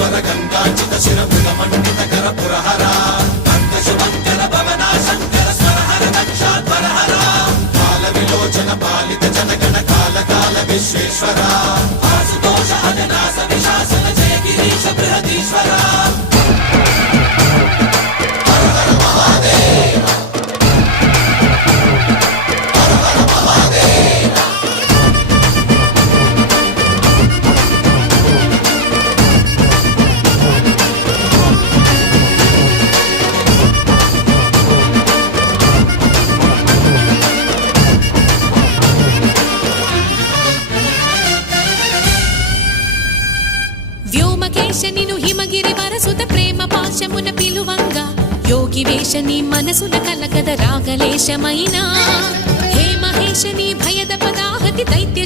వ్యోమకేశనిను హిమగిరి వరసుత ప్రేమ పాశమున పిలువంగా యోగి వేషని మనసున కలగద రాగలేశమైనా హే మహేశని భయద పదాహతి దైత్య